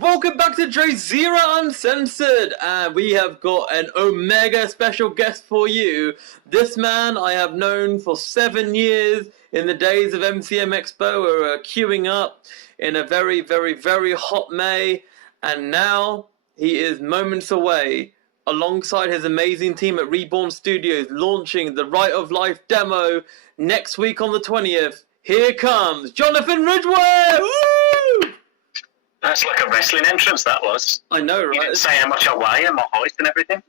Welcome back to DrayZera Uncensored, and we have got an Omega special guest for you. This man I have known for 7 years. In the days of MCM Expo, we were queuing up in a very, very, very hot May, and now he is moments away, alongside his amazing team at Reborn Studios, launching the Rite of Life demo next week on the 20th. Here comes Jonathan Ridgway! Woo! That's like a wrestling entrance, that was. I know, right? You didn't say how much I weigh and my height and everything.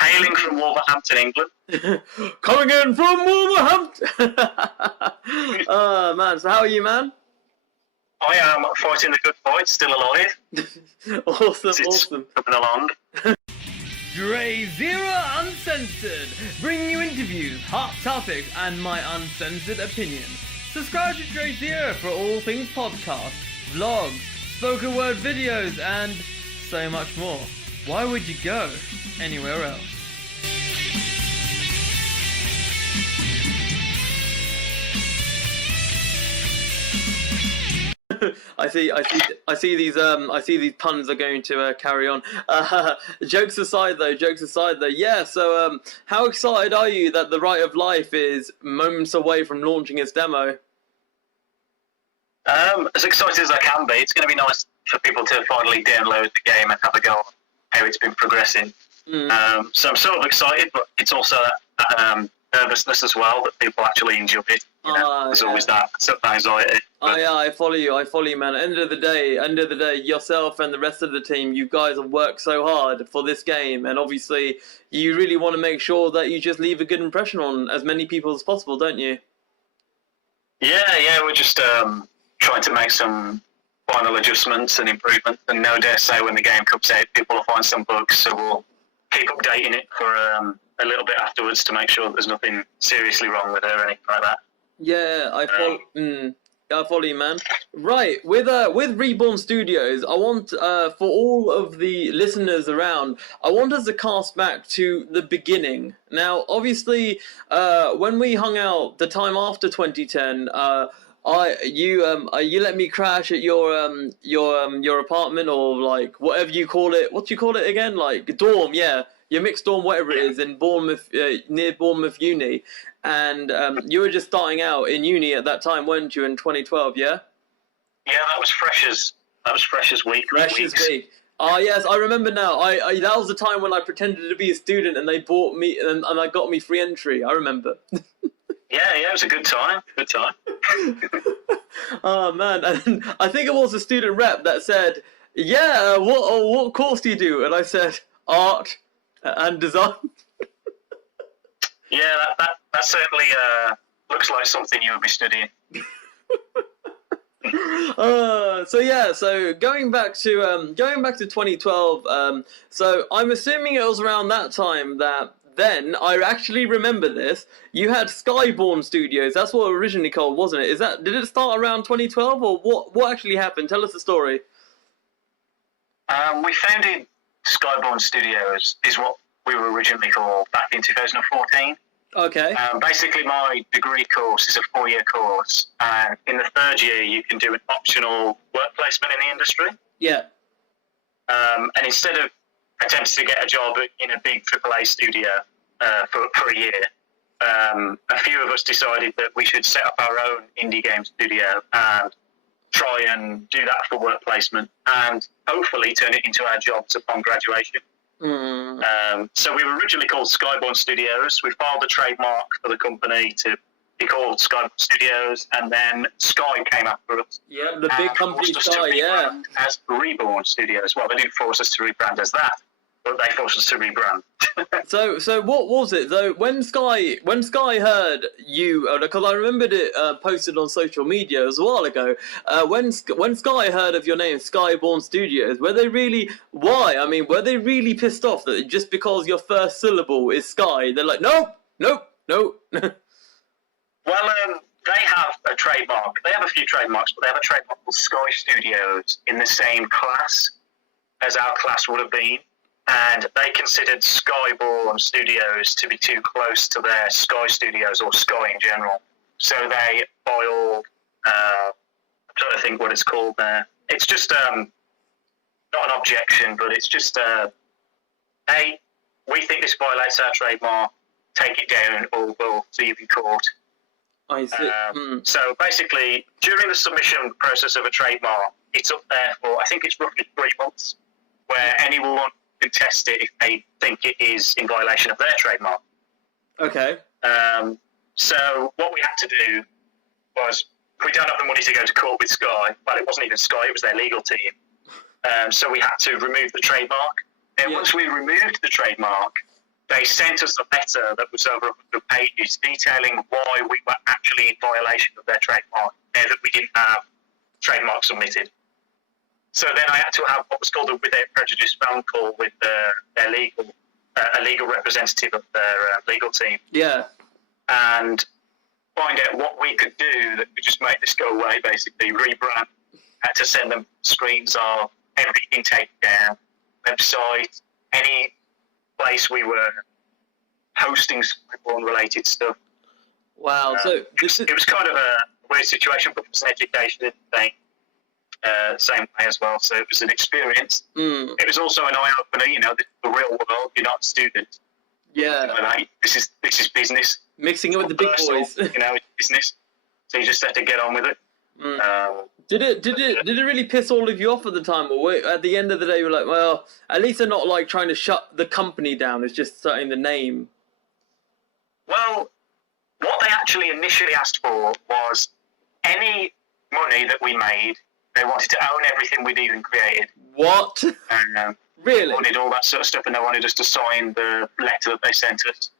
Hailing from Wolverhampton, England. Coming in from Wolverhampton! Man, so how are you, man? I am fighting the good fight, still alive. Awesome. Coming along. DrayZera Uncensored, bringing you interviews, hot topics, and my uncensored opinion. Subscribe to DrayZera for all things podcasts, vlogs, spoken word videos, and so much more. Why would you go anywhere else? I see these puns are going to carry on. Jokes aside though, yeah. So how excited are you that the Rite of Life is moments away from launching its demo? As excited as I can be. It's going to be nice for people to finally download the game and have a go on how it's been progressing. So I'm sort of excited, but it's also that nervousness as well that people actually enjoy it. There's always that anxiety. I follow you, man. End of the day, yourself and the rest of the team, you guys have worked so hard for this game, and obviously you really want to make sure that you just leave a good impression on as many people as possible, don't you? Yeah, we're just trying to make some final adjustments and improvements, and no dare say when the game comes out people will find some bugs, so we'll keep updating it for a little bit afterwards to make sure that there's nothing seriously wrong with it or anything like that. Yeah, I follow you, man. Right, with Reborn Studios, I want for all of the listeners around, I want us to cast back to the beginning. Now, obviously, when we hung out the time after 2010, you let me crash at your apartment, or like whatever you call it. What do you call it again? Like dorm, yeah. Your mixed dorm, whatever it is, in Bournemouth, near Bournemouth Uni, and you were just starting out in uni at that time, weren't you? In 2012, yeah. Yeah, that was freshers week. Freshers week. Ah, yes, I remember now. I that was the time when I pretended to be a student, and they bought me, and I got me free entry. I remember. Yeah, it was a good time. Oh man, and I think it was a student rep that said, "Yeah, what course do you do?" And I said, "Art and design." Yeah, that certainly looks like something you would be studying. So going back to 2012. So I'm assuming it was around that time that. Then I actually remember this. You had Skyborn Studios. That's what it originally called, wasn't it? Did it start around 2012, or what actually happened? Tell us the story. We founded Skyborn Studios, is what we were originally called, back in 2014. Okay. Basically, my degree course is a 4-year course, and in the 3rd year, you can do an optional work placement in the industry. Yeah. And instead of attempting to get a job in a big AAA studio for a year, a few of us decided that we should set up our own indie game studio and try and do that for work placement and hopefully turn it into our jobs upon graduation. So we were originally called Skyborn Studios. We filed a trademark for the company to be called Skyborn Studios, and then Sky came after us. Yeah, the big company Sky, yeah. As Reborn Studios. Well, they didn't force us to rebrand as that, but they forced us to rebrand. So what was it though? When Sky heard you, because I remembered it posted on social media as a while ago. When Sky heard of your name, Skyborn Studios, were they really? Why? I mean, were they really pissed off that just because your first syllable is Sky, they're like, nope. Well, they have a trademark. They have a few trademarks, but they have a trademark called Sky Studios in the same class as our class would have been. And they considered Skyborn Studios to be too close to their Sky Studios or Sky in general. So they filed, I'm trying to think what it's called there, it's just not an objection, but it's just hey, we think this violates our trademark. Take it down, or we'll see you in court. I see. So basically, during the submission process of a trademark, it's up there for, I think it's roughly 3 months, where anyone can test it if they think it is in violation of their trademark. Okay. So what we had to do was, we don't have the money to go to court with Sky. Well, it wasn't even Sky, it was their legal team. So we had to remove the trademark. Then once we removed the trademark, they sent us a letter that was over 100 pages detailing why we were actually in violation of their trademark, now that we didn't have trademark submitted. So then I had to have what was called a without prejudice phone call with their a legal representative of their legal team. Yeah. And find out what we could do that would just make this go away, basically. Rebrand. Had to send them screens of everything taken down, website, any place we were hosting related stuff. Wow. So it was kind of a weird situation, but it was an education thing. Same way as well. So it was an experience. It was also an eye opener. You know, the real world. You're not a student. Yeah. Like, this is business. Mixing it with the big boys. You know, it's business. So you just have to get on with it. Did it really piss all of you off at the time, or at the end of the day you were like, well, at least they're not like trying to shut the company down, it's just starting the name? Well, what they actually initially asked for was any money that we made, they wanted to own everything we'd even created. What? And really? They wanted all that sort of stuff, and they wanted us to sign the letter that they sent us,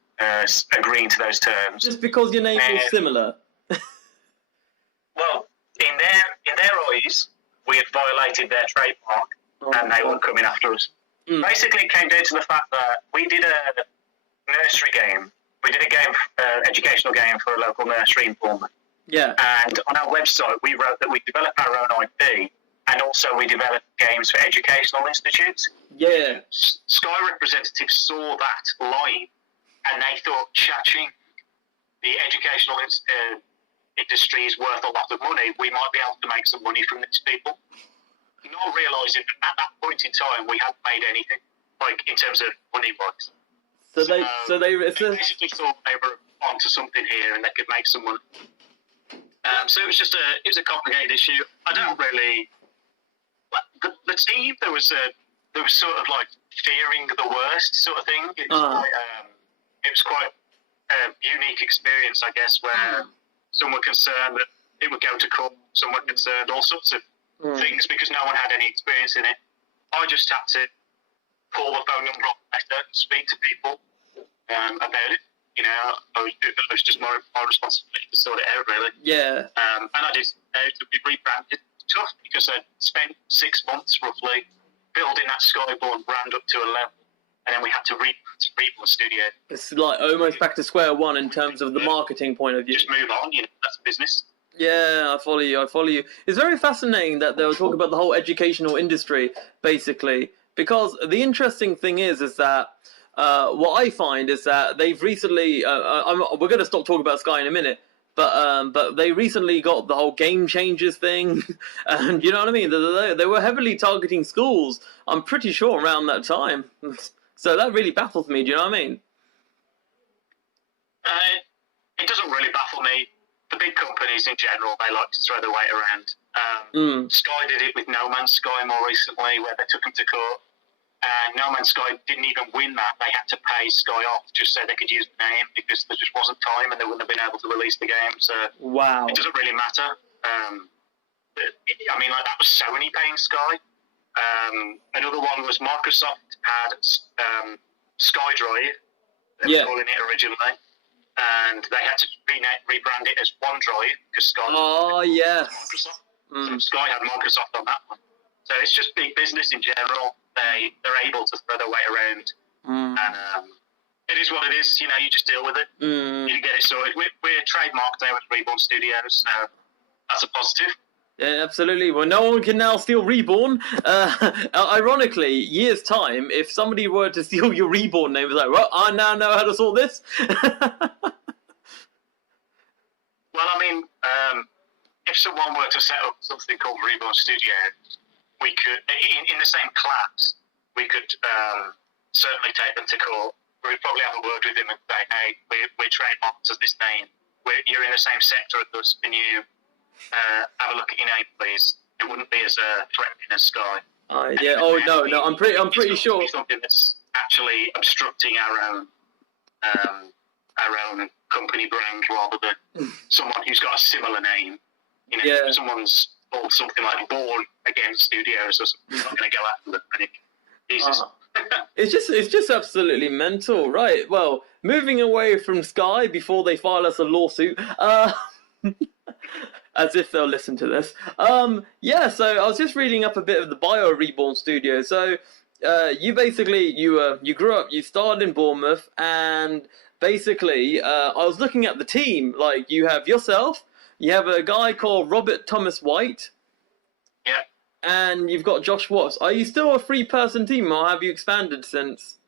agreeing to those terms. Just because your name was similar? Well, in their eyes, we had violated their trademark, and they were coming after us. Basically, it came down to the fact that we did a nursery game. We did a game, educational game for a local nursery in Bournemouth. Yeah. And on our website, we wrote that we develop our own IP, and also we develop games for educational institutes. Yeah. Sky representatives saw that live, and they thought, catching the educational industry is worth a lot of money. We might be able to make some money from these people. Not realising that at that point in time we hadn't made anything, like in terms of money-wise. So they basically thought they were onto something here and they could make some money. So it was a complicated issue. I don't really. The team there was sort of like fearing the worst sort of thing. It was quite a unique experience, I guess, where some were concerned that it would go to court. Some were concerned all sorts of things because no one had any experience in it. I just had to call the phone number off letter and speak to people about it. You know, it was just my responsibility to sort it out, really. Yeah. And I did to be rebranded. It's tough because I spent 6 months roughly building that Skyborn brand up to a level, and then we had to rebuild studio. It's like almost back to square one in terms of the marketing point of view. Just move on, you know, that's business. Yeah, I follow you. It's very fascinating that they were talking about the whole educational industry, basically, because the interesting thing is that what I find is that they've recently, we're going to stop talking about Sky in a minute, but they recently got the whole Game Changers thing, and you know what I mean? They were heavily targeting schools, I'm pretty sure, around that time. So that really baffles me, do you know what I mean? It doesn't really baffle me. The big companies in general, they like to throw their weight around. Sky did it with No Man's Sky more recently, where they took them to court. And No Man's Sky didn't even win that. They had to pay Sky off just so they could use the name because there just wasn't time and they wouldn't have been able to release the game. So wow, it doesn't really matter. I mean, like that was Sony paying Sky. Another one was Microsoft had SkyDrive, they were calling it originally, and they had to rebrand it as OneDrive because Sky. Oh yes. Microsoft. So Sky had Microsoft on that one. So it's just big business in general. They're able to throw their weight around, and it is what it is. You know, you just deal with it. You get it sorted. We're trademarked now with Reborn Studios, so that's a positive. Yeah, absolutely. Well, no one can now steal Reborn. Ironically, years' time, if somebody were to steal your Reborn name, it's like, well, I now know how to sort this. Well, I mean, if someone were to set up something called Reborn Studio, we could, in the same class, we could certainly take them to court. We'd probably have a word with him and say, hey, we're trademarked as this name. You're in the same sector as us. Can you have a look at your name, please? It wouldn't be as threatening as Sky. Yeah. Oh no. I'm pretty sure. Something that's actually obstructing our own company brand, rather than someone who's got a similar name. You know, Yeah. someone's called something like Born Against Studios or something. I'm not going to go after them. I think. Jesus. It's just absolutely mental, right? Well, moving away from Sky before they file us a lawsuit, as if they'll listen to this. Yeah. So I was just reading up a bit of the bio of Reborn Studio. So, you basically you grew up, you started in Bournemouth, and basically, I was looking at the team. Like, you have yourself, you have a guy called Robert Thomas White. Yeah. And you've got Josh Watts. Are you still a 3-person team, or have you expanded since?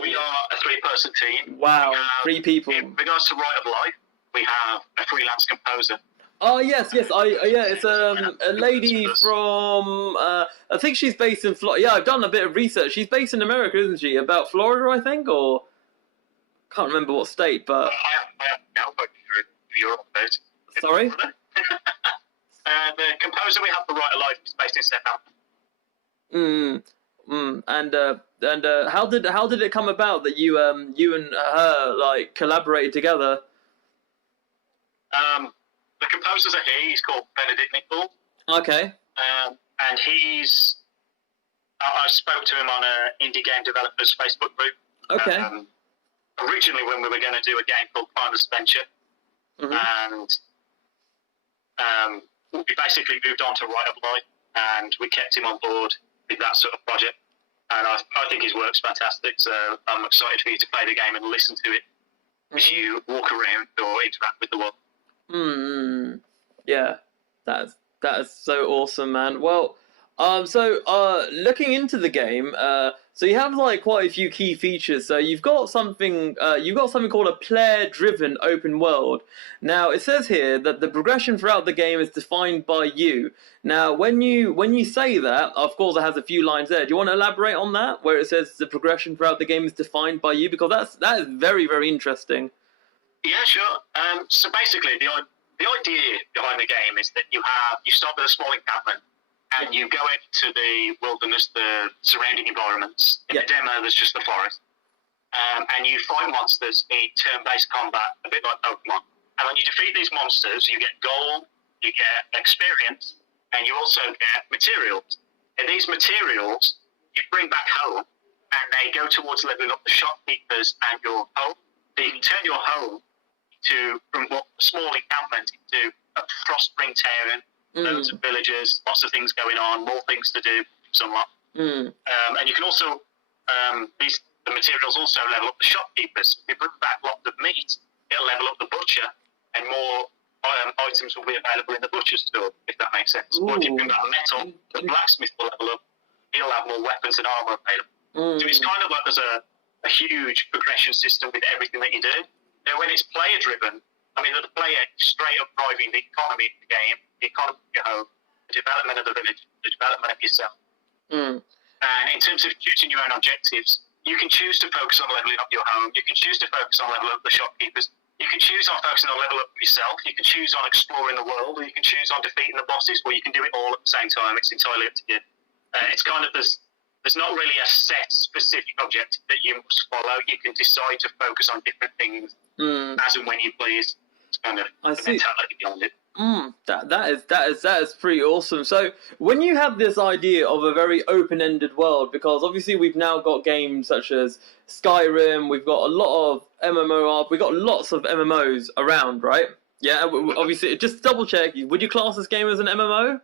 We are a 3-person team. Wow, 3 people. In regards to Right of Life, we have a freelance composer. Oh yes. It's a lady from. I think she's based in Florida. Yeah, I've done a bit of research. She's based in America, isn't she? About Florida, I think, or can't remember what state. But I have no idea if you're up there. Sorry. The composer we have for Right of Life is based in Southampton. And how did it come about that you and her like collaborated together? The composer's a he. He's called Benedict Nicol. Okay. And I spoke to him on an indie game developers Facebook group. Okay. Originally, when we were going to do a game called Primus Venture, and we basically moved on to Right of Life, and we kept him on board with that sort of project. And I think his work's fantastic, so I'm excited for you to play the game and listen to it as you walk around or interact with the world. Yeah, that is so awesome, man. Well, looking into the game, so you have like quite a few key features. So you've got something called a player-driven open world. Now it says here that the progression throughout the game is defined by you. Now, when you say that, of course, it has a few lines there. Do you want to elaborate on that, where it says the progression throughout the game is defined by you? Because that is very, very interesting. Yeah, sure. So basically, the idea behind the game is that you start with a small encampment, and you go into the wilderness, the surrounding environments. In the demo, there's just the forest. And you fight monsters in turn-based combat, a bit like Pokemon. And when you defeat these monsters, you get gold, you get experience, and you also get materials. And these materials you bring back home, and they go towards leveling up the shopkeepers and your home. So you can turn your home from a small encampment into a Frostspring town, loads of villagers, lots of things going on, more things to do, somewhat. And you can also, the materials also level up the shopkeepers. If you bring back lots of meat, it'll level up the butcher, and more items will be available in the butcher's store, if that makes sense. Or if you bring back metal, the blacksmith will level up. He'll have more weapons and armor available. So it's kind of like there's a huge progression system with everything that you do. Now, when it's player-driven, I mean, the player straight up driving the economy of the game, the economy of your home, the development of the village, the development of yourself. And in terms of choosing your own objectives, you can choose to focus on leveling up your home. You can choose to focus on leveling up the shopkeepers. You can choose on focusing on level up yourself. You can choose on exploring the world, or you can choose on defeating the bosses, or you can do it all at the same time. It's entirely up to you. It's kind of there's not really a set specific objective that you must follow. You can decide to focus on different things as and when you please. It's kind of the mentality behind it. That is pretty awesome. So when you have this idea of a very open-ended world, because obviously we've now got games such as Skyrim, we've got a lot of MMOR, we've got lots of MMOs around, right? Yeah, obviously, just double check, would you class this game as an MMO?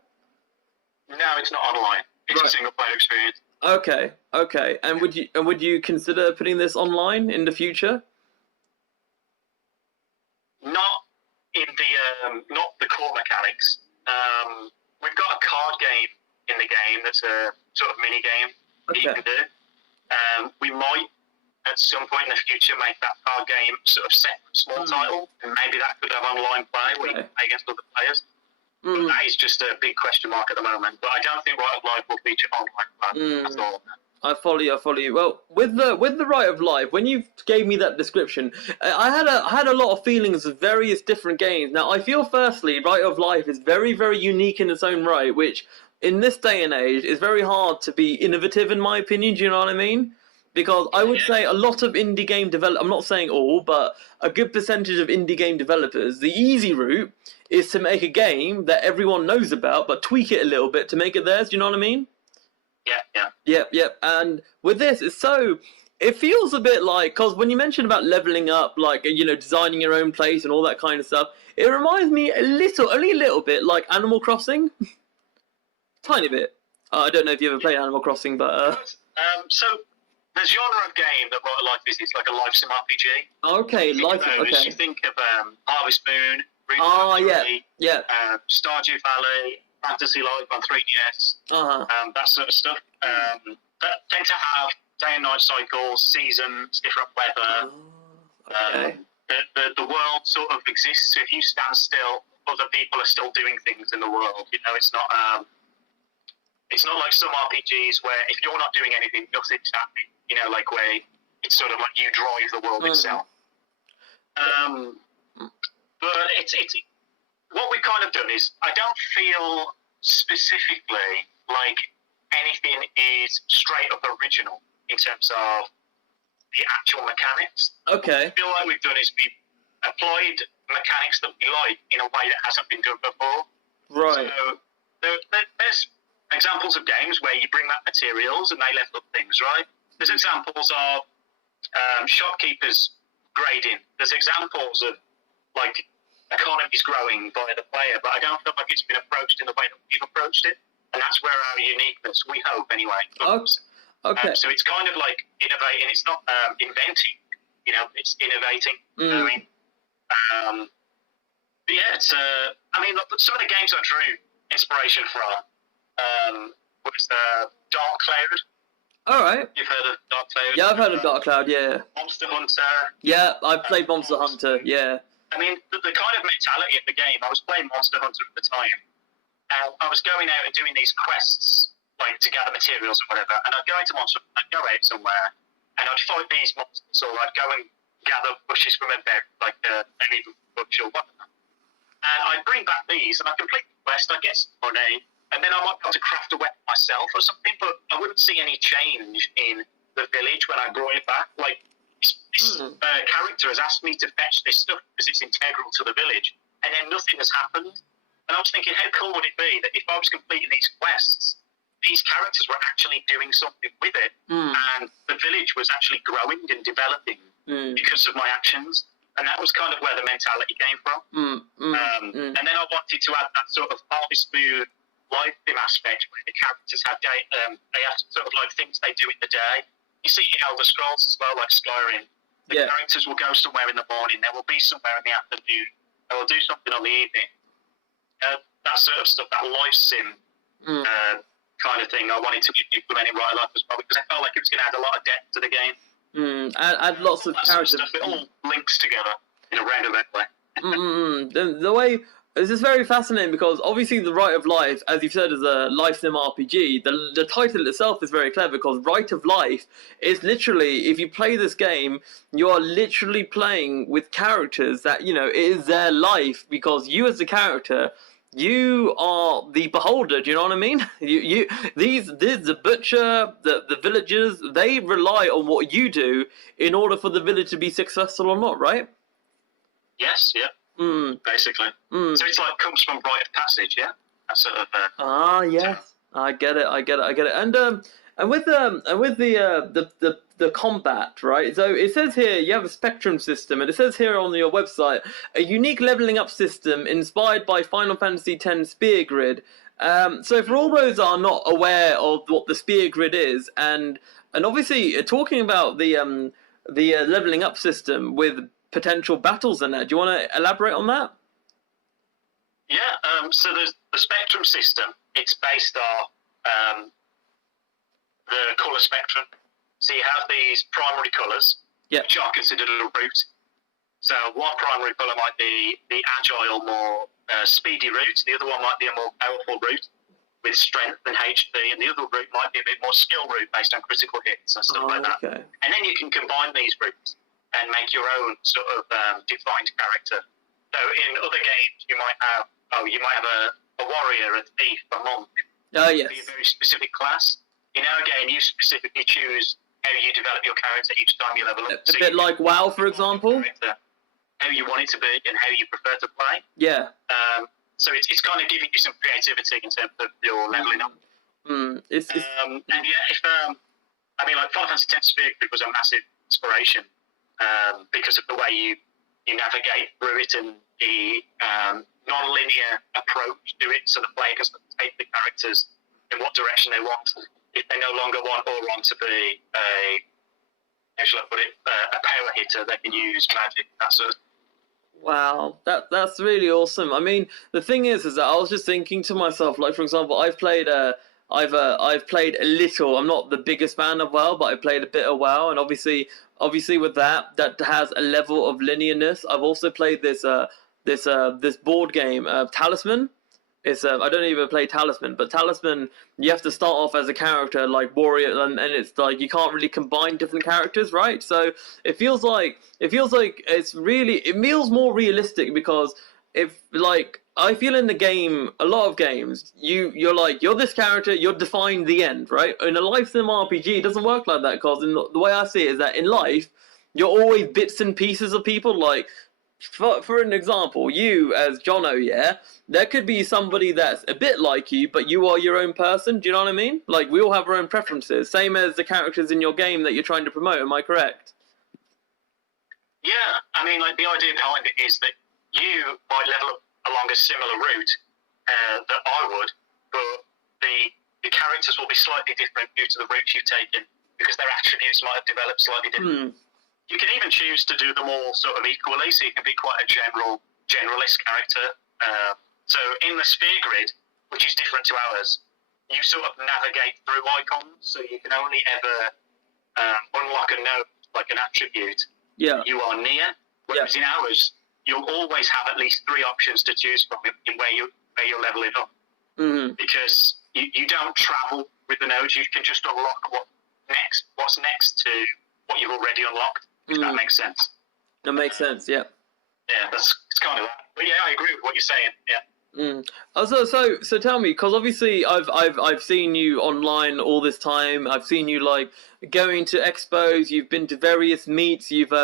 No, it's not online. It's a single-player experience. Okay. And would you consider putting this online in the future? Not the core mechanics. We've got a card game in the game that's a sort of mini game that you can do. We might at some point in the future make that card game sort of separate small title, and maybe that could have online play where you can play against other players. But that is just a big question mark at the moment. But I don't think Right of Life will feature online at all. I follow you. Well, with the Right of Life, when you gave me that description, I had a lot of feelings of various different games. Now, I feel firstly, Right of Life is very, very unique in its own right, which in this day and age is very hard to be innovative, in my opinion. Do you know what I mean? Because I would say a lot of indie game I'm not saying all, but a good percentage of indie game developers, the easy route is to make a game that everyone knows about, but tweak it a little bit to make it theirs. Do you know what I mean? Yep. And with this, it feels a bit like, because when you mentioned about leveling up, like, designing your own place and all that kind of stuff, it reminds me only a little bit like Animal Crossing. Tiny bit. I don't know if you ever played Animal Crossing, but... So, the genre of game that Right of Life is like a life sim RPG. Okay, You think of Harvest Moon, Ridgway, Stardew Valley, Fantasy Life on 3DS, that sort of stuff. That tend to have day and night cycles, seasons, different weather. The world sort of exists. So if you stand still, other people are still doing things in the world. It's not like some RPGs where if you're not doing anything, nothing's happening. Like where it's sort of like you drive the world itself. But it's what we've kind of done is I don't feel specifically like anything is straight up original in terms of the actual mechanics. Okay. What I feel like we've done is we've applied mechanics that we like in a way that hasn't been done before. Right. So there's examples of games where you bring back materials and they level up things, right? There's examples of shopkeepers grading. There's examples of like economies growing by the player, but I don't feel like it's been approached in the way that we've approached it, and that's where our uniqueness, we hope anyway, comes. Okay. So it's kind of like innovating. It's not inventing, it's innovating. You know what I mean? But yeah, it's. Look, some of the games I drew inspiration from was Dark Cloud. All right. You've heard of Dark Cloud? Yeah, I've heard of Dark Cloud. Yeah. Monster Hunter. Yeah, I've played Monster Hunter. Yeah. I mean, the kind of mentality of the game. I was playing Monster Hunter at the time, and I was going out and doing these quests, like to gather materials or whatever. And I'd go into Monster, I'd go out somewhere, and I'd fight these monsters, or I'd go and gather bushes from a bed, like any bush or whatever. And I'd bring back these, and I'd complete the quest. I'd get some money. And then I might be able to craft a weapon myself or something, but I wouldn't see any change in the village when I brought it back. Like, this character has asked me to fetch this stuff because it's integral to the village, and then nothing has happened. And I was thinking, how cool would it be that if I was completing these quests, these characters were actually doing something with it, and the village was actually growing and developing because of my actions. And that was kind of where the mentality came from. And then I wanted to add that sort of Harvest Moon life sim aspect where the characters have they have sort of like things they do in the day. You see in Elder Scrolls as well, like Skyrim, the characters will go somewhere in the morning, they will be somewhere in the afternoon, they will do something on the evening. That sort of stuff, that life sim kind of thing, I wanted to implement in Right of Life as well because I felt like it was going to add a lot of depth to the game. Add lots of characters. Sort of stuff, it all links together in a roundabout way. The way. This is very fascinating because obviously the Right of Life, as you've said, is a life sim RPG. The title itself is very clever because Right of Life is literally, if you play this game, you are literally playing with characters that, it is their life because you as the character, you are the beholder, do you know what I mean? The butcher, the villagers, they rely on what you do in order for the village to be successful or not, right? Yes, yeah. Basically. So it's like comes from rite of passage, yeah? That sort of yes. I get it. And with the combat, right? So it says here you have a spectrum system, and it says here on your website a unique leveling up system inspired by Final Fantasy X Spear Grid. So for all those that are not aware of what the Spear Grid is, and obviously talking about the leveling up system with potential battles in that, do you want to elaborate on that? Yeah. So there's the spectrum system. It's based on the colour spectrum. So you have these primary colours, which are considered a route. So one primary colour might be the agile, more speedy route. The other one might be a more powerful route with strength and HP, and the other route might be a bit more skill route based on critical hits and stuff like that. Okay. And then you can combine these routes and make your own sort of defined character. So in other games, you might have a warrior, a thief, a monk. Oh, yes. Be a very specific class. In our game, you specifically choose how you develop your character each time you level up. A bit like WoW, for example. How you want it to be and how you prefer to play. Yeah. So it's kind of giving you some creativity in terms of your leveling up. And yeah, like Final Fantasy X Sphere Grid was a massive inspiration because of the way you navigate through it and the non-linear approach to it, so the player can take the characters in what direction they want. If they no longer want Auron to be a power hitter, they can use magic, that sort of. Wow, that's really awesome. I mean, the thing is that I was just thinking to myself, like, for example, I've played a little. I'm not the biggest fan of WoW, but I played a bit of WoW, and obviously with that has a level of linearness. I've also played this board game, Talisman. It's I don't even play Talisman, but Talisman, you have to start off as a character like warrior, and it's like you can't really combine different characters, right? So it feels like it feels more realistic, because I feel in the game, a lot of games, you're this character, you're defined the end, right? In a life sim RPG, it doesn't work like that, because the way I see it is that in life, you're always bits and pieces of people. Like, for an example, you as Jono, yeah, there could be somebody that's a bit like you, but you are your own person. Do you know what I mean? Like, we all have our own preferences, same as the characters in your game that you're trying to promote. Am I correct? Yeah, I mean, like, the idea behind it is that you might level up along a similar route that I would, but the characters will be slightly different due to the routes you've taken, because their attributes might have developed slightly different. You can even choose to do them all sort of equally, so you can be quite a generalist character. So in the sphere grid, which is different to ours, you sort of navigate through icons, so you can only ever unlock a node, like an attribute, you are near. Whereas in ours, you'll always have at least 3 options to choose from in where you're leveling up. Because you don't travel with the nodes, you can just unlock what's next to what you've already unlocked, if that makes sense. That makes sense, yeah. Yeah, it's kind of that. But yeah, I agree with what you're saying, yeah. So tell me, because obviously I've seen you online all this time. I've seen you like going to expos. You've been to various meets. You've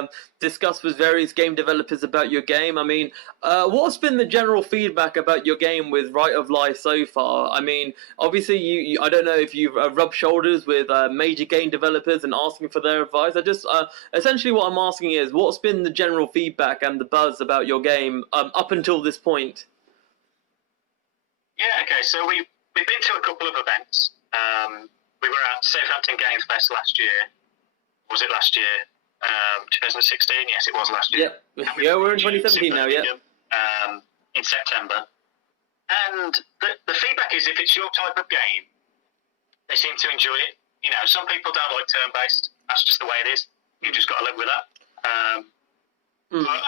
discussed with various game developers about your game. I mean, what's been the general feedback about your game with Rite of Life so far? I mean, obviously you I don't know if you've rubbed shoulders with major game developers and asking for their advice. I just essentially what I'm asking is, what's been the general feedback and the buzz about your game up until this point? Yeah, okay, so we've been to a couple of events. We were at Southampton Games Fest last year. Was it last year? 2016? Yes, it was last year. Yeah, we're in 2017 now, yeah. In September. And the feedback is, if it's your type of game, they seem to enjoy it. You know, some people don't like turn-based. That's just the way it is. You've just got to live with that. But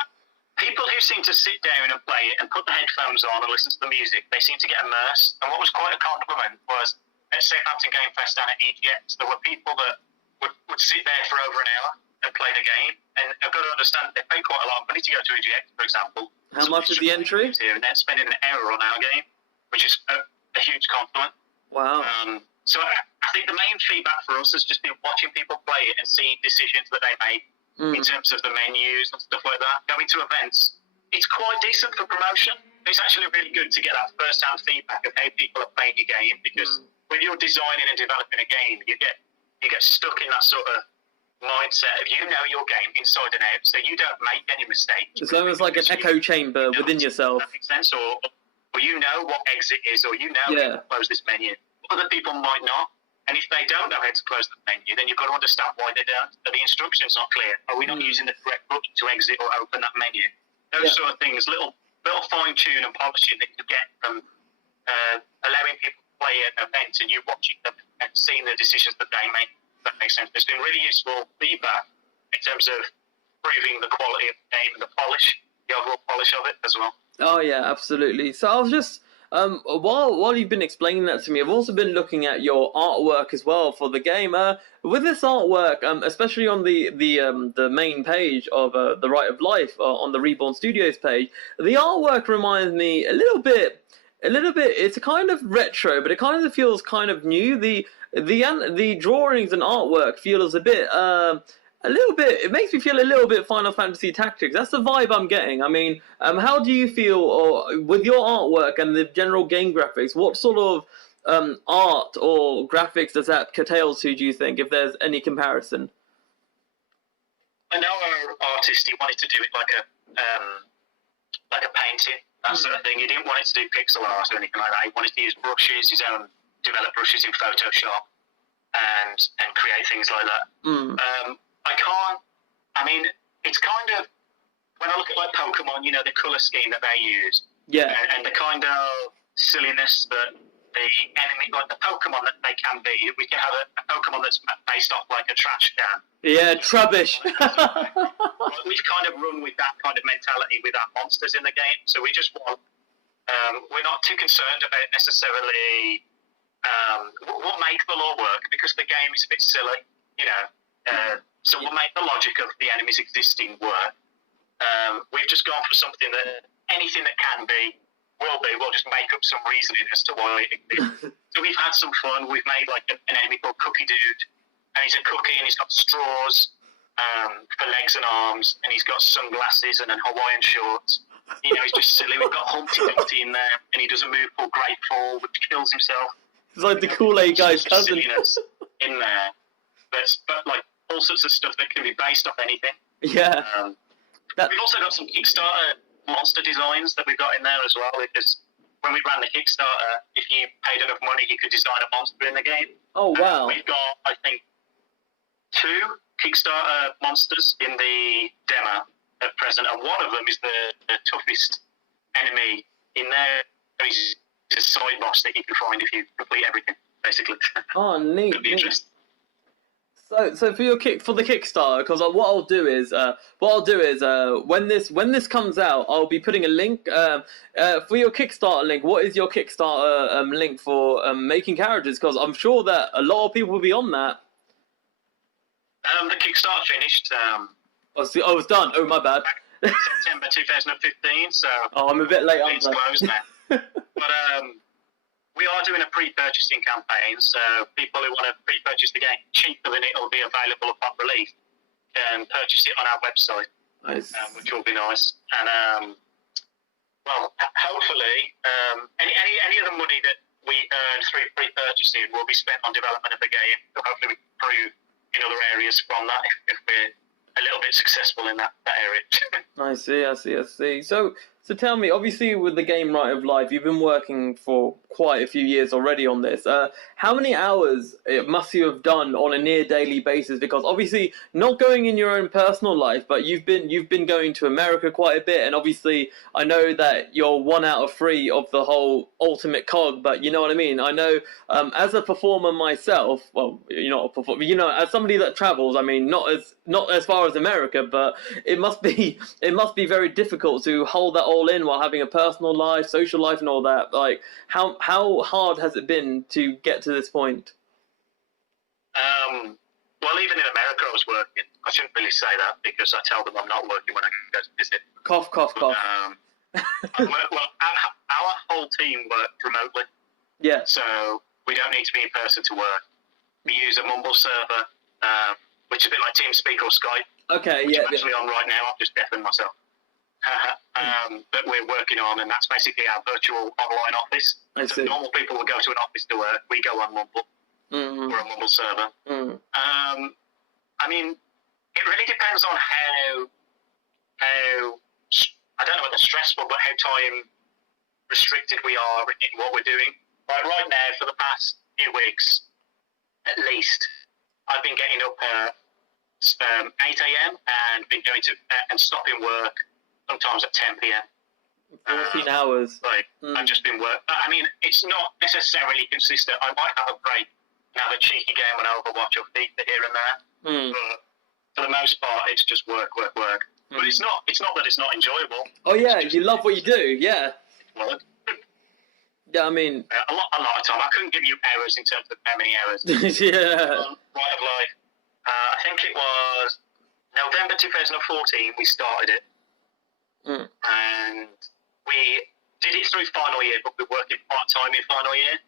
people who seem to sit down and play it and put the headphones on and listen to the music, they seem to get immersed. And what was quite a compliment was, at Southampton Game Fest down at EGX, there were people that would sit there for over an hour and play the game. And I've got to understand, they pay quite a lot of money to go to EGX, for example. How much is the entry? And then spending an hour on our game, which is a huge compliment. Wow. So I think the main feedback for us has just been watching people play it and seeing decisions that they make in terms of the menus and stuff like that. Going to events, it's quite decent for promotion. It's actually really good to get that first-hand feedback of how people are playing your game, because when you're designing and developing a game, you get stuck in that sort of mindset of you know your game inside and out, so you don't make any mistakes. It's almost like an echo chamber within yourself. That makes sense, or you know what exit is, or you know how to close this menu. Other people might not. And if they don't know how to close the menu, then you've got to understand why they don't. Are the instructions not clear? Are we not using the correct button to exit or open that menu? Those sort of things, little fine-tune and polishing that you get from allowing people to play an event and you watching them and seeing the decisions that they make. That makes sense. It's been really useful feedback in terms of improving the quality of the game and the polish, the overall polish of it as well. Oh yeah, absolutely. So I was just while you've been explaining that to me, I've also been looking at your artwork as well for the game. With this artwork, especially on the main page of the Right of Life on the Reborn Studios page, the artwork reminds me a little bit. It's a kind of retro, but it kind of feels kind of new. The drawings and artwork feels a little bit. It makes me feel a little bit Final Fantasy Tactics. That's the vibe I'm getting. I mean, how do you feel, or with your artwork and the general game graphics? What sort of art or graphics does that curtail to? Do you think, if there's any comparison? I know our artist. He wanted to do it like a painting, that sort of thing. He didn't want it to do pixel art or anything like that. He wanted to use brushes, his own developed brushes in Photoshop, and create things like that. I can't. I mean, it's kind of, when I look at like Pokemon, you know, the color scheme that they use, Yeah. and the kind of silliness that the enemy, like the Pokemon that they can be. We can have a Pokemon that's based off like a trash can. Yeah, trubbish. Well, we've kind of run with that kind of mentality with our monsters in the game, so we just want. We're not too concerned about necessarily what make the lore work, because the game is a bit silly, you know. So we'll make the logic of the enemies existing work. We've just gone for something that anything that can be will be. We'll just make up some reasoning as to why it exists. So we've had some fun. We've made like an enemy called Cookie Dude, and he's a cookie, and he's got straws for legs and arms, and he's got sunglasses and then Hawaiian shorts. You know, he's just silly. We've got Humpty Dumpty in there, and he does a move called Great Fall, which kills himself. It's like the Kool-Aid guy's cousin. Silliness in there, but like all sorts of stuff that can be based off anything. Yeah. We've also got some Kickstarter monster designs that we've got in there as well, because when we ran the Kickstarter, if you paid enough money, you could design a monster in the game. Oh wow. We've got, I think, 2 Kickstarter monsters in the demo at present, and one of them is the toughest enemy in there. He's a side boss that you can find if you complete everything, basically. Oh, neat. It'll be interesting. So for the Kickstarter, because what I'll do is when this comes out, I'll be putting a link for your Kickstarter link. What is your Kickstarter link for making characters? Because I'm sure that a lot of people will be on that. The Kickstarter finished. Oh, it's done. Oh, my bad. September 2015. So. Oh, I'm a bit late. It's closed now. But we are doing a pre-purchasing campaign, so people who want to pre-purchase the game cheaper than it will be available upon release can purchase it on our website, Nice. Which will be nice. And well, hopefully, any of the money that we earn through pre-purchasing will be spent on development of the game. So hopefully, we can improve in other areas from that if we're a little bit successful in that area. I see. So tell me, obviously with the game Right of Life, you've been working for quite a few years already on this. How many hours must you have done on a near daily basis? Because obviously, not going in your own personal life, but you've been going to America quite a bit, and obviously I know that you're 1 out of 3 of the whole ultimate cog. But you know what I mean. I know as a performer myself, well, you're not a performer, you know, as somebody that travels. I mean, not as far as America, but it must be very difficult to hold that all in while having a personal life, social life, and all that. Like, how hard has it been to get to this point? Well, even in America, I was working. I shouldn't really say that because I tell them I'm not working when I go to visit. Cough, cough, cough. Well, our whole team worked remotely. Yeah. So we don't need to be in person to work. We use a Mumble server, which is a bit like TeamSpeak or Skype. Okay, which yeah. I'm actually on right now. I've just deafened myself. That we're working on, and that's basically our virtual online office. So normal people will go to an office to work. We go on Mumble or a Mumble server. I mean, it really depends on how I don't know whether stressful, but how time restricted we are in what we're doing. Right now, for the past few weeks, at least, I've been getting up at 8 a.m. and been going to and stopping work sometimes at 10 p.m. 14 hours. I've just been work. I mean, it's not necessarily consistent. I might have a break and have a cheeky game on Overwatch or FIFA here and there. But for the most part, it's just work. But it's not that it's not enjoyable. Oh yeah, you love what you do. Yeah. Well, Yeah, I mean, a lot of time. I couldn't give you hours in terms of how many hours. yeah. Right of Life. I think it was November 2014 we started it. And we did it through final year, but we were working part-time in final year.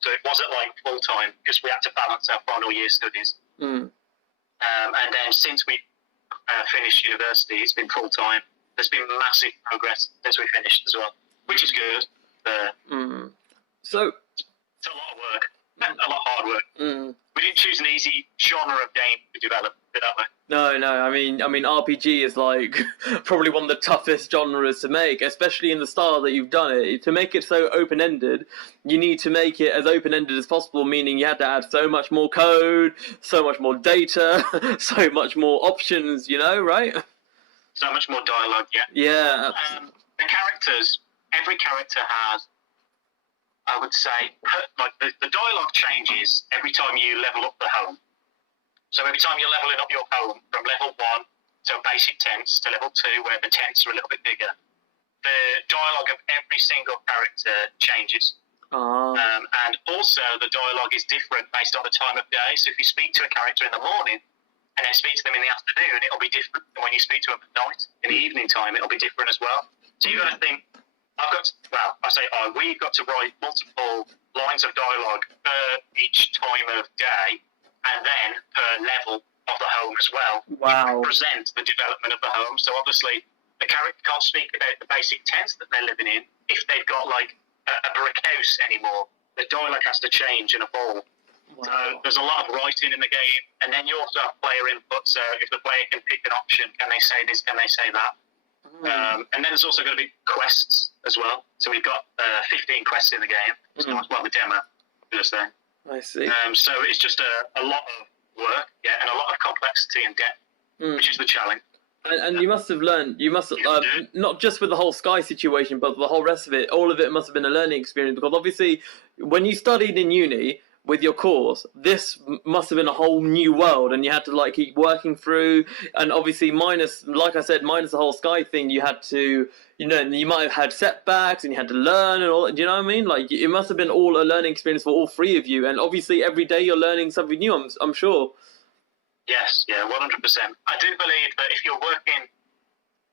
So it wasn't like full-time because we had to balance our final year studies. And then since we finished university, it's been full-time. There's been massive progress since we finished as well, which is good. So it's a lot of work, a lot of hard work. We didn't choose an easy genre of game to develop, put it that way. No. I mean, RPG is like probably one of the toughest genres to make, especially in the style that you've done it. To make it so open-ended, you need to make it as open-ended as possible, meaning you had to add so much more code, so much more data, so much more options, right? So much more dialogue, yeah. Yeah. The characters, every character has, I would say, like the dialogue changes every time you level up the home. So every time you're leveling up your home from level 1 to basic tense to level 2, where the tense are a little bit bigger, the dialogue of every single character changes. And also the dialogue is different based on the time of day. So if you speak to a character in the morning and then speak to them in the afternoon, it'll be different. And when you speak to them at night, in the evening time, it'll be different as well. So you've got to think, we've got to write multiple lines of dialogue per each time of day, and then per level of the home as well. Wow. To represent the development of the home. So obviously, the character can't speak about the basic tense that they're living in if they've got like a brick house anymore. The dialogue has to change and evolve. Wow. So there's a lot of writing in the game, and then you also have player input. So if the player can pick an option, can they say this? Can they say that? And then there's also going to be quests as well. So we've got 15 quests in the game. It's not well the demo, I'm going to say. I see. So it's just a lot of work, and a lot of complexity and depth, which is the challenge. And you must have learned, not just with the whole Sky situation, but the whole rest of it, all of it must have been a learning experience, because obviously when you studied in uni with your course, this must have been a whole new world, and you had to keep working through, and obviously minus the whole Sky thing, you had to, you might have had setbacks and you had to learn and all, do you know what I mean? It must have been all a learning experience for all three of you, and obviously every day you're learning something new, I'm sure. Yes, 100%. I do believe that if you're working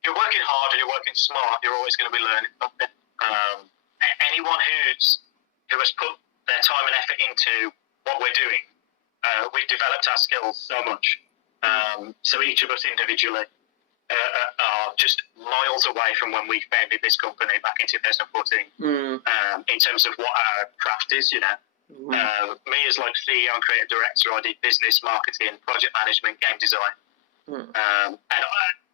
hard and you're working smart, you're always going to be learning something. Anyone who has put their time and effort into what we're doing, we've developed our skills so much. So each of us individually are just miles away from when we founded this company back in 2014. In terms of what our craft is, me as CEO and creative director, I did business, marketing, project management, game design, and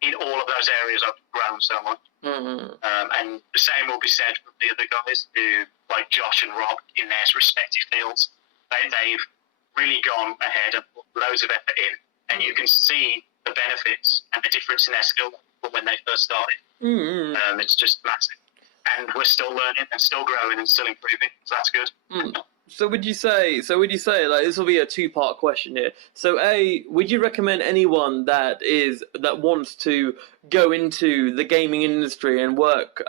in all of those areas I've grown so much. And the same will be said for the other guys who, like Josh and Rob, in their respective fields, they've really gone ahead and put loads of effort in, and you can see the benefits and the difference in their skill when they first started. It's just massive, and we're still learning and still growing and still improving, so that's good. So would you say, this will be a two-part question here. So would you recommend anyone that wants to go into the gaming industry and work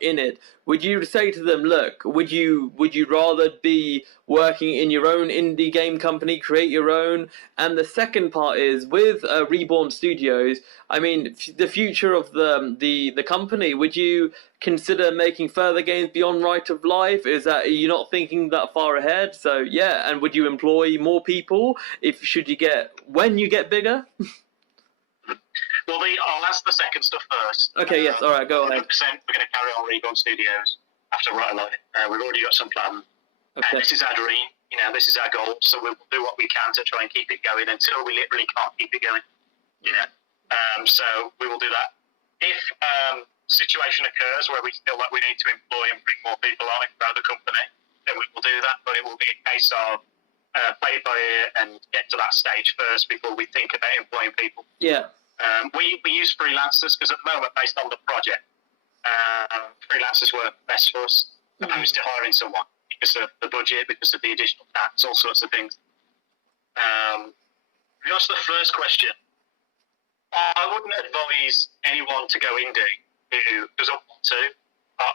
in it, would you say to them, look, would you rather be working in your own indie game company, create your own? And the second part is, with Reborn Studios, I mean, the future of the company, would you consider making further games beyond RITE of Life? Are you not thinking that far ahead? So yeah, and would you employ more people when you get bigger? Well, I'll answer the second stuff first. Okay, yes, all right, go ahead. 100% we're going to carry on Reborn Studios after RITE of Life. We've already got some plans. Okay. And this is our dream, this is our goal, so we'll do what we can to try and keep it going until we literally can't keep it going. So we will do that. If situation occurs where we feel like we need to employ and bring more people on and grow the company, then we will do that, but it will be a case of play it by ear and get to that stage first before we think about employing people. Yeah. We use freelancers because at the moment, based on the project, freelancers work best for us opposed to hiring someone because of the budget, because of the additional tax, all sorts of things. Regards to the first question, I wouldn't advise anyone to go indie who doesn't want to.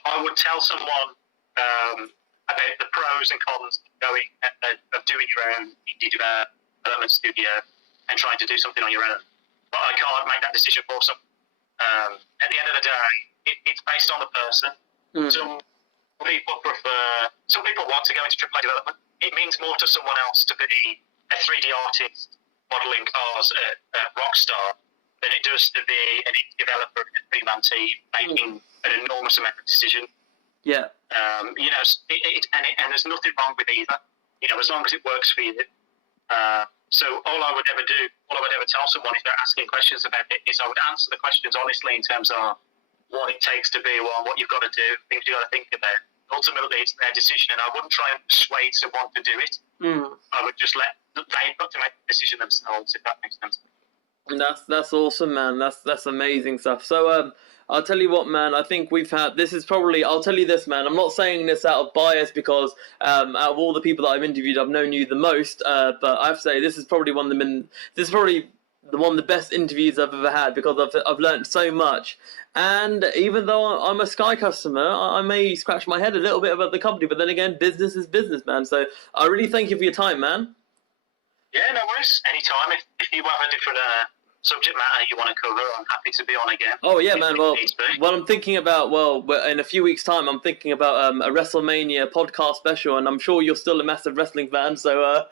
I would tell someone about the pros and cons of doing your own indie development studio and trying to do something on your own. But I can't make that decision for someone. At the end of the day, it's based on the person. Some people want to go into AAA development. It means more to someone else to be a 3D artist modeling cars at Rockstar than it does to be an indie developer in a three-man team making an enormous amount of decisions. Yeah. You know, and there's nothing wrong with either. You know, as long as it works for you. So all I would ever tell someone if they're asking questions about it is I would answer the questions honestly in terms of what it takes to be one, what you've got to do, things you've got to think about. Ultimately, it's their decision, and I wouldn't try and persuade someone to do it. I would just they've got to make the decision themselves, if that makes sense. That's awesome, man. That's amazing stuff. So I'll tell you what, man. I think we've had. This is probably. I'll tell you this, man. I'm not saying this out of bias because out of all the people that I've interviewed, I've known you the most. But I have to say, this is probably one of the best interviews I've ever had because I've learned so much. And even though I'm a Sky customer, I may scratch my head a little bit about the company. But then again, business is business, man. So I really thank you for your time, man. Yeah, no worries. Anytime. If you have a different subject matter you want to cover, I'm happy to be on again. Oh yeah, man. Well, I'm thinking about in a few weeks' time, I'm thinking about a WrestleMania podcast special, and I'm sure you're still a massive wrestling fan. So I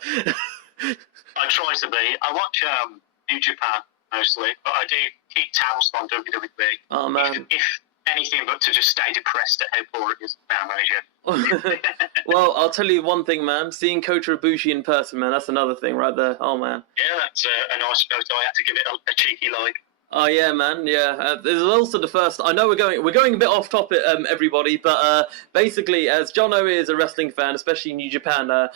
try to be. I watch New Japan mostly, but I do keep tabs on WWE. Oh man. If anything but to just stay depressed at how poor it is now, Well, I'll tell you one thing, man. Seeing Kota Ibushi in person, man, that's another thing right there. Oh, man. Yeah, that's a nice photo. I had to give it a cheeky like. Oh yeah, man. Yeah, this is also the first. I know we're going a bit off topic, everybody, but basically, as Jono is a wrestling fan, especially New Japan,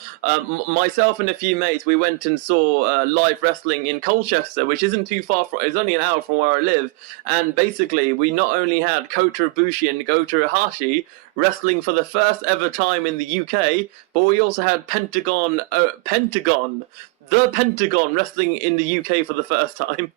myself and a few mates, we went and saw live wrestling in Colchester, which isn't too far from. It's only an hour from where I live, and basically, we not only had Kota Ibushi and Goto Hashi wrestling for the first ever time in the UK, but we also had the Pentagon wrestling in the UK for the first time.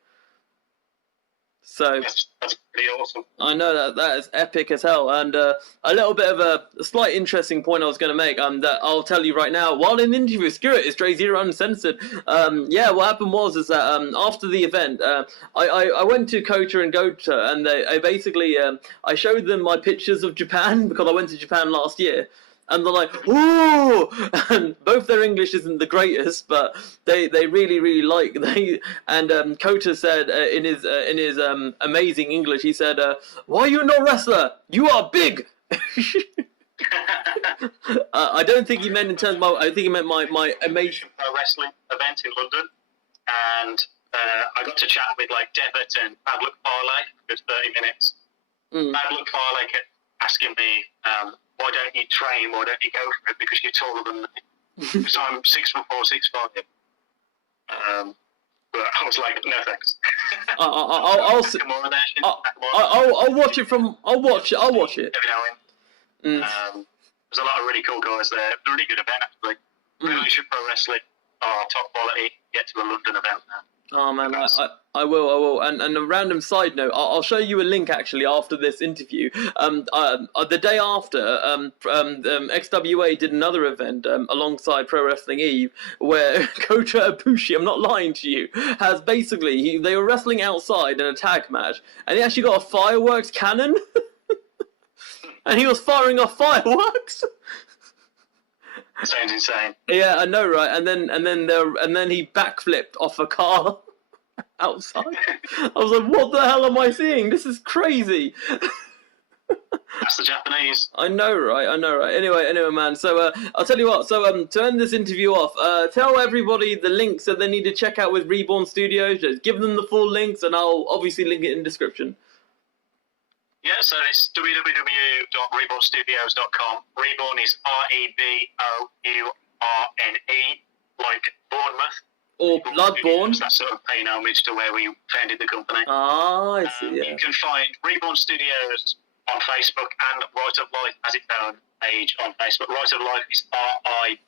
So that's pretty awesome. I know that is epic as hell, and a little bit of a slight interesting point I was going to make. That I'll tell you right now. While in the interview, screw it, it's DrayZera Uncensored. Yeah, what happened was that after the event, I went to Kota and Gota, and I basically I showed them my pictures of Japan because I went to Japan last year. And they're like, ooh! And both their English isn't the greatest, but they really, really like And Kota said in his amazing English, he said, "Why are you no wrestler? You are big." I don't think he meant in terms of I think he meant my amazing wrestling event in London, and I got to chat with like Devitt and Bad Luck Farley for 30 minutes. Bad Luck Farley kept asking me, why don't you train? Why don't you go for it? Because you're taller than me. Because I'm 6'4", 6'5". But I was like, no thanks. I'll watch it from. I'll watch it. Every now and then. There's a lot of really cool guys there. It's a really good event actually. Really should pro wrestling. Top quality. Get to a London event now. Oh man, I will. And a random side note, I'll show you a link actually after this interview. The day after, XWA did another event alongside Pro Wrestling Eve, where Kota Ibushi, I'm not lying to you, has basically they were wrestling outside in a tag match, and he actually got a fireworks cannon, and he was firing off fireworks. Sounds insane. Yeah, I know, right? And then he backflipped off a car outside. I was like, "What the hell am I seeing? This is crazy." That's the Japanese. I know, right? Anyway, man. So I'll tell you what. So to end this interview off, tell everybody the links that they need to check out with Reborn Studios. Just give them the full links, and I'll obviously link it in the description. Yeah, so it's www.rebornstudios.com. Reborn is REBOURNE, like Bournemouth. Or Bloodborne. That's sort of paying homage to where we founded the company. Ah, I see, yeah. You can find Reborn Studios on Facebook and Right of Life has its own page on Facebook. Right of Life is RITE,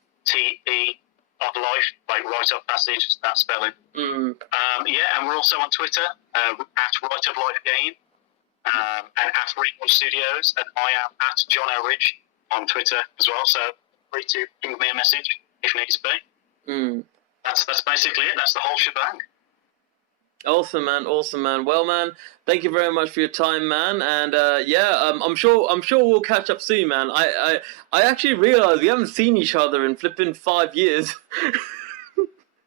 of life, like Rite of Passage, that spelling. Yeah, and we're also on Twitter at Rite of Life Game and at Ridgway Studios, and I am at John L. Ridge on Twitter as well. So free to ping me a message if needs be. That's basically it. That's the whole shebang. Awesome, man. Awesome, man. Well, man, thank you very much for your time, man. And I'm sure we'll catch up soon, man. I actually realized we haven't seen each other in flipping 5 years.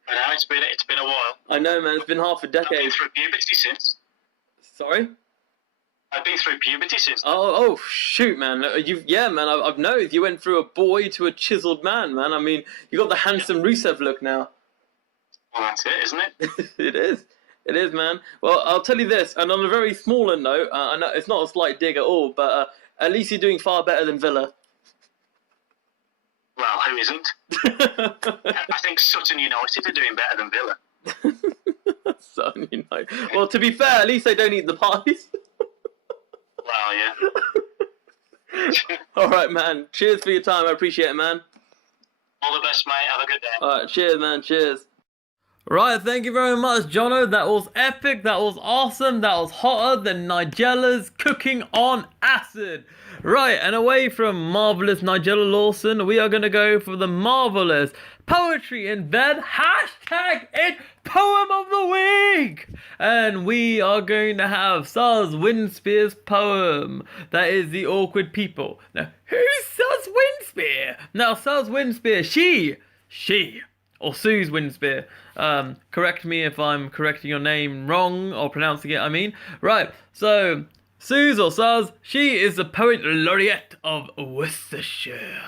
I know it's been a while. I know, man. It's been half a decade. I've been through puberty since. Sorry? I've been through puberty since. Oh, shoot, man. Man. I've noticed you went through a boy to a chiseled man, man. I mean, you got the handsome Rusev look now. Well, that's it, isn't it? It is. It is, man. Well, I'll tell you this, and on a very smaller note, I know it's not a slight dig at all, but at least you're doing far better than Villa. Well, who isn't? I think Sutton United are doing better than Villa. Sutton United. Well, to be fair, at least they don't eat the pies. Well, yeah. All right, man. Cheers for your time. I appreciate it, man. All the best, mate. Have a good day. All right, cheers, man. Cheers. Right, thank you very much, Jono. That was epic. That was awesome. That was hotter than Nigella's cooking on acid. Right, and away from marvelous Nigella Lawson, we are going to go for the marvelous Poetry in Bed #it Poem of the Week. And we are going to have Suz Winspear's poem. That is The Awkward People. Now, who's Suz Winspear? Now, Suz Winspear, she, or Suze Winspear. Correct me if I'm correcting your name wrong, or pronouncing it, I mean. Right, so, Suze or Suz, she is the Poet Laureate of Worcestershire.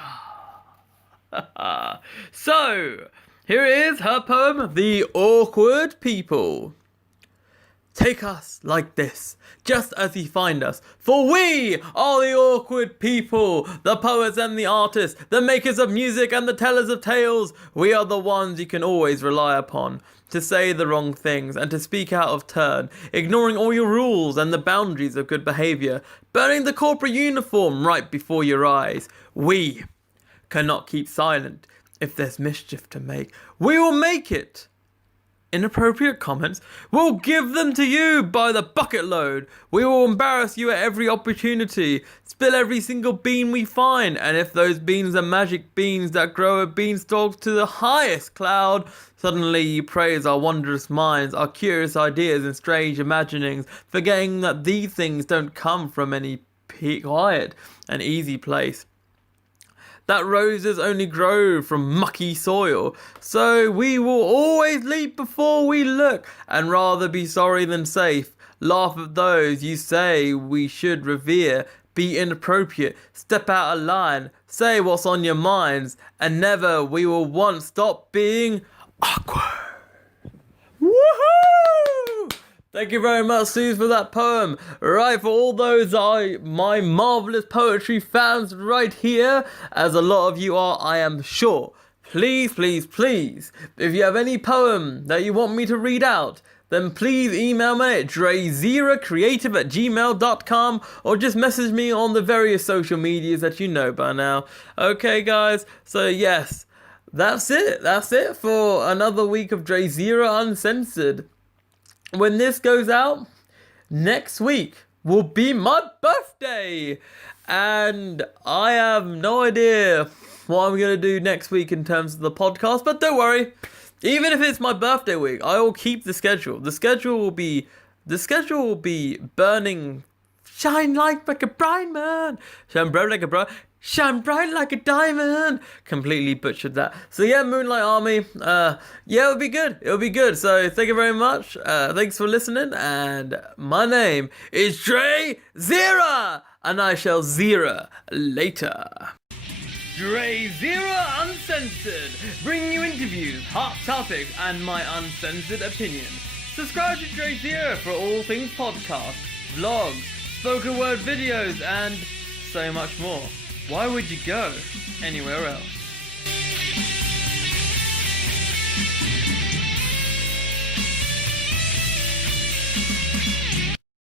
So, here is her poem, The Awkward People. Take us like this, just as ye find us, for we are the awkward people, the poets and the artists, the makers of music and the tellers of tales. We are the ones you can always rely upon, to say the wrong things and to speak out of turn, ignoring all your rules and the boundaries of good behaviour, burning the corporate uniform right before your eyes. We cannot keep silent if there's mischief to make. We will make it. Inappropriate comments, we'll give them to you by the bucket load. We will embarrass you at every opportunity, spill every single bean we find, and if those beans are magic beans that grow a beanstalk to the highest cloud, suddenly you praise our wondrous minds, our curious ideas and strange imaginings, forgetting that these things don't come from any quiet and easy place. That roses only grow from mucky soil. So we will always leap before we look, and rather be sorry than safe. Laugh at those you say we should revere. Be inappropriate, step out of line, say what's on your minds, and never we will once stop being awkward. Woohoo! Thank you very much, Suze, for that poem. Right, for all those my marvellous poetry fans right here, as a lot of you are, I am sure. Please, please, please, if you have any poem that you want me to read out, then please email me at DrayZeraCreative@gmail.com, or just message me on the various social medias that you know by now. Okay, guys, so yes, that's it. That's it for another week of DrayZera Uncensored. When this goes out, next week will be my birthday. And I have no idea what I'm going to do next week in terms of the podcast. But don't worry, even if it's my birthday week, I will keep the schedule. The schedule will be burning. Shine like a bright man. Shine bright like a bright. Shine bright like a diamond. Completely butchered that. So yeah, Moonlight Army. Yeah, it'll be good. It'll be good. So thank you very much. Thanks for listening. And my name is DrayZera, and I shall zera later. DrayZera Uncensored, bringing you interviews, hot topics, and my uncensored opinion. Subscribe to DrayZera for all things podcast, vlogs, spoken word videos, and so much more. Why would you go anywhere else?